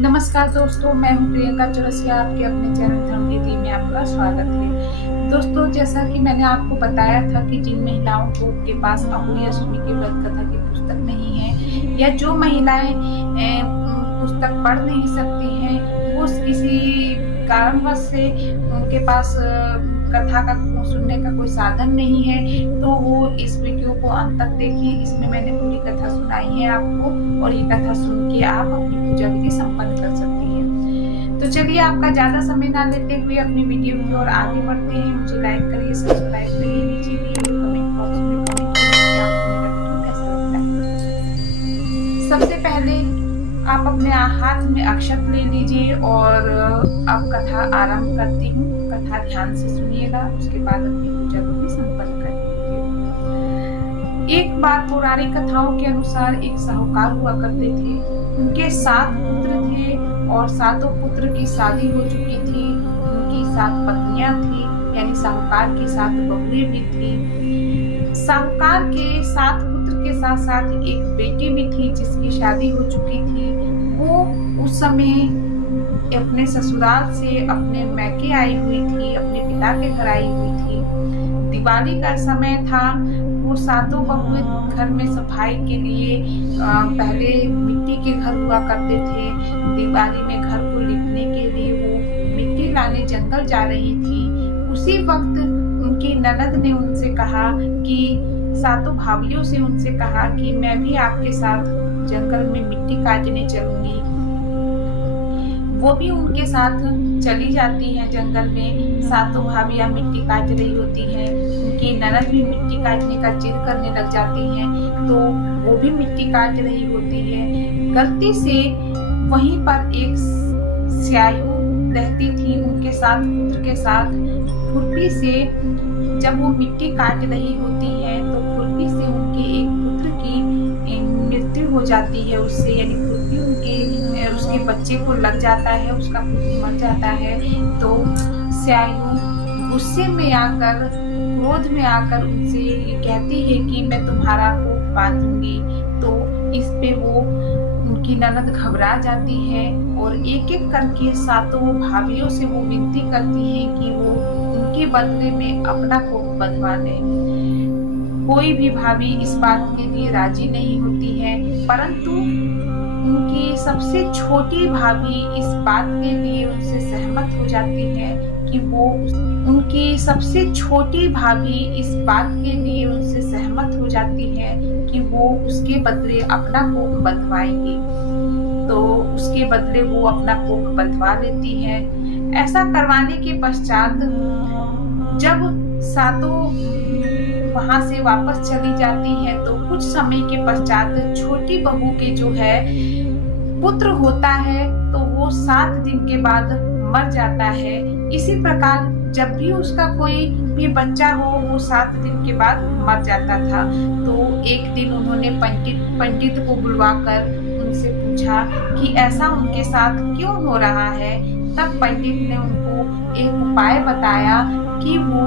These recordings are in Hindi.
नमस्कार दोस्तों, मैं हूं प्रियंका चौरसिया। आपके अपने चैनल धर्मविधि में आपका स्वागत है। दोस्तों, जैसा कि मैंने आपको बताया था कि जिन महिलाओं को के पास अहोई अष्टमी की व्रत कथा की पुस्तक नहीं है या जो महिलाएं पुस्तक पढ़ नहीं सकती हैं, वो किसी कारणवश से उनके पास कथा का सुनने का कोई साधन नहीं है, तो वो इस वीडियो को अंत तक देखिए। इसमें मैंने पूरी कथा सुनाई है आपको और ये कथा सुन के आप अपनी पूजा विधि संपन्न कर सकती हैं। तो चलिए, आपका ज्यादा समय ना लेते हुए अपनी वीडियो की ओर आगे बढ़ते हैं। मुझे लाइक करिए, सब्सक्राइब करिए, नीचे दिए कमेंट बॉक्स में कमेंट करिए कि आपको मेरा वीडियो कैसा लगता है। सबसे पहले आप अपने हाथ में अक्षत ले लीजिए और अब कथा आरंभ करती हूँ। कथा ध्यान से सुनिएगा, उसके बाद अपनी पूजा को भी संपन्न कर लीजिए। एक बार पौराणिक कथाओं के अनुसार एक साहूकार हुआ करते थे। उनके 7 पुत्र थे और 7 पुत्र की शादी हो चुकी थी। उनकी 7 पत्नियां थी, यानी साहूकार की 7 बहुएं भी थी। साहूकार के 7 पुत्र के साथ साथ एक बेटी भी थी जिसकी शादी हो चुकी थी। वो उस समय अपने ससुराल से अपने मैके आई हुई थी, अपने पिता के घर आई हुई थी। दिवाली का समय था। वो 7 बहुएं घर में सफाई के लिए पहले मिट्टी के घर हुआ करते थे। दिवाली में घर को लिपने के लिए वो मिट्टी लाने जंगल जा रही थी। उसी वक्त उनकी ननद ने उनसे कहा कि 7 भाभीियों से उनसे कहा कि मैं भी आपके साथ जंगल में मिट्टी काटने चलूंगी। वो भी उनके साथ चली जाती हैं जंगल में। 7 भाभियां मिट्टी काट रही होती हैं। उनकी ननद भी मिट्टी काटने का जिद करने लग जाती हैं, तो वो भी मिट्टी काट रही होती है। गलती से वहीं पर एक स्याही रहती थी उनके साथ पुत्र के साथ। खुरपी से जब वो मिट्टी काट रही होती है तो खुरपी से उनके एक पुत्र की मृत्यु हो जाती है उससे, यानी खुरपी उसके बच्चे को लग जाता है, उसका पुत्र मर जाता है। तो स्याही गुस्से में आकर, क्रोध में आकर उनसे ये कहती है कि मैं तुम्हारा कोख बांधूंगी। तो इस पे वो उनकी ननद घबरा जाती है और एक एक करके 7 भाभीियों से वो विनती करती है कि वो उनके बदले में अपना कोख बंधवा लें। कोई भी भाभी इस बात के लिए राजी नहीं होती है, परंतु उनकी सबसे छोटी भाभी इस बात के लिए उनसे सहमत हो जाती है कि वो उनकी सबसे छोटी भाभी इस बात के लिए उनसे सहमत हो जाती है कि वो उसके बदले अपना कोख बंधवाएंगी। तो उसके बदले वो अपना कोख बंधवा लेती है। ऐसा करवाने के पश्चात जब 7 वहां से वापस चली जाती है तो कुछ समय के पश्चात छोटी बहू के जो है पुत्र होता है, तो वो 7 दिन के बाद मर जाता है। इसी प्रकार जब भी उसका कोई भी बच्चा हो वो 7 दिन के बाद मर जाता था। तो एक दिन उन्होंने पंडित को बुलवाकर उनसे पूछा कि ऐसा उनके साथ क्यों हो रहा है। तब पंडित ने उनको एक उपाय बताया कि वो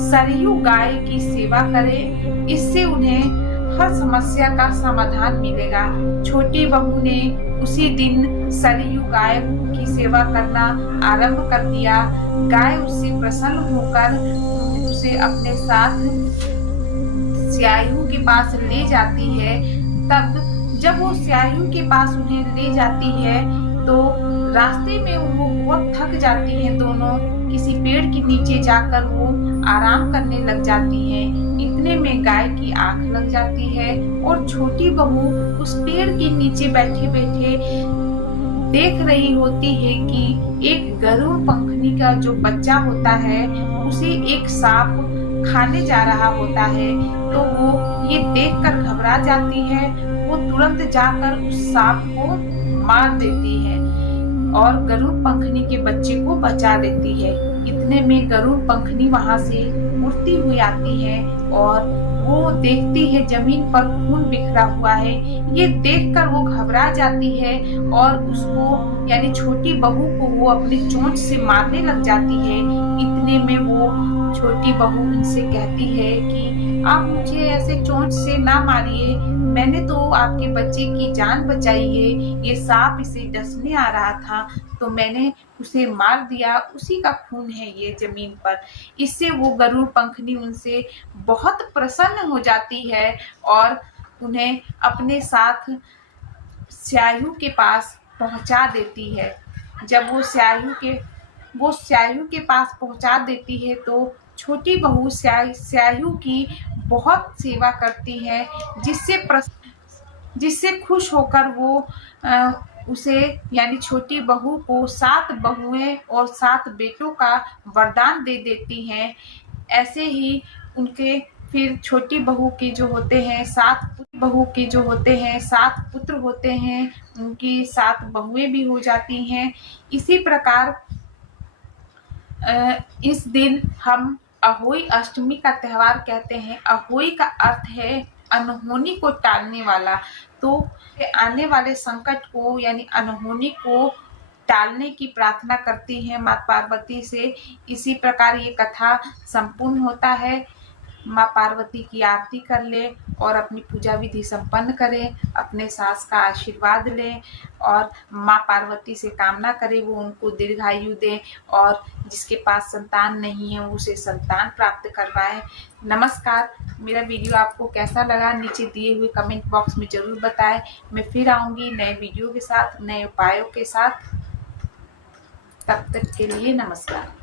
सरयू गाय की सेवा करें, इससे उन्हें हर समस्या का समाधान मिलेगा। छोटी बहू ने उसी दिन सरयू गाय की सेवा करना आरंभ कर दिया। गाय उससे प्रसन्न होकर उसे अपने साथ स्याही के पास ले जाती है। तब जब वो स्याही के पास उन्हें ले जाती है तो रास्ते में वो बहुत थक जाती हैं दोनों। किसी पेड़ के नीचे जाकर वो आराम करने लग जाती हैं। इतने में गाय की आंख लग जाती है और छोटी बहू उस पेड़ के नीचे बैठे बैठे देख रही होती है कि एक गरुड़ पंखनी का जो बच्चा होता है उसे एक सांप खाने जा रहा होता है। तो वो ये देखकर घबरा जाती है। वो तुरंत जाकर उस सांप को मार देती है और गरुड़ पंखनी के बच्चे को बचा लेती है। इतने में गरुड़ पंखनी वहां से उड़ती हुई आती है और वो देखती है जमीन पर खून बिखरा हुआ है। ये देखकर वो घबरा जाती है और उसको, यानी छोटी बहू को, वो अपनी चोंच से मारने लग जाती है। इतने में वो छोटी बहू उनसे कहती है कि आप मुझे ऐसे चोंच से ना मारिए, मैंने तो आपके बच्चे की जान बचाई है। ये सांप इसे डसने आ रहा था तो मैंने उसे मार दिया, उसी का खून है ये जमीन पर। इससे वो गरुड़ पंखनी उनसे बहुत प्रसन्न हो जाती है और उन्हें अपने साथ स्याहू के पास पहुंचा देती है। जब वो स्याहू के पास पहुंचा देती है तो छोटी बहू स्याहू की बहुत सेवा करती है, जिससे खुश होकर वो उसे यानी छोटी बहू को 7 बहुएं और 7 बेटों का वरदान दे देती हैं। ऐसे ही उनके फिर छोटी बहू के जो होते हैं 7 पुत्र होते हैं, उनकी 7 बहुएं भी हो जाती हैं। इसी प्रकार इस दिन हम अहोई अष्टमी का त्योहार कहते हैं। अहोई का अर्थ है अनहोनी को टालने वाला। तो आने वाले संकट को यानी अनहोनी को टालने की प्रार्थना करती है माँ पार्वती से। इसी प्रकार ये कथा संपूर्ण होता है। माँ पार्वती की आरती कर ले और अपनी पूजा विधि संपन्न करें, अपने सास का आशीर्वाद लें और माँ पार्वती से कामना करें वो उनको दीर्घायु दें और जिसके पास संतान नहीं है उसे संतान प्राप्त करवाएं। नमस्कार, मेरा वीडियो आपको कैसा लगा नीचे दिए हुए कमेंट बॉक्स में जरूर बताएं। मैं फिर आऊंगी नए वीडियो के साथ, नए उपायों के साथ। तब तक के लिए नमस्कार।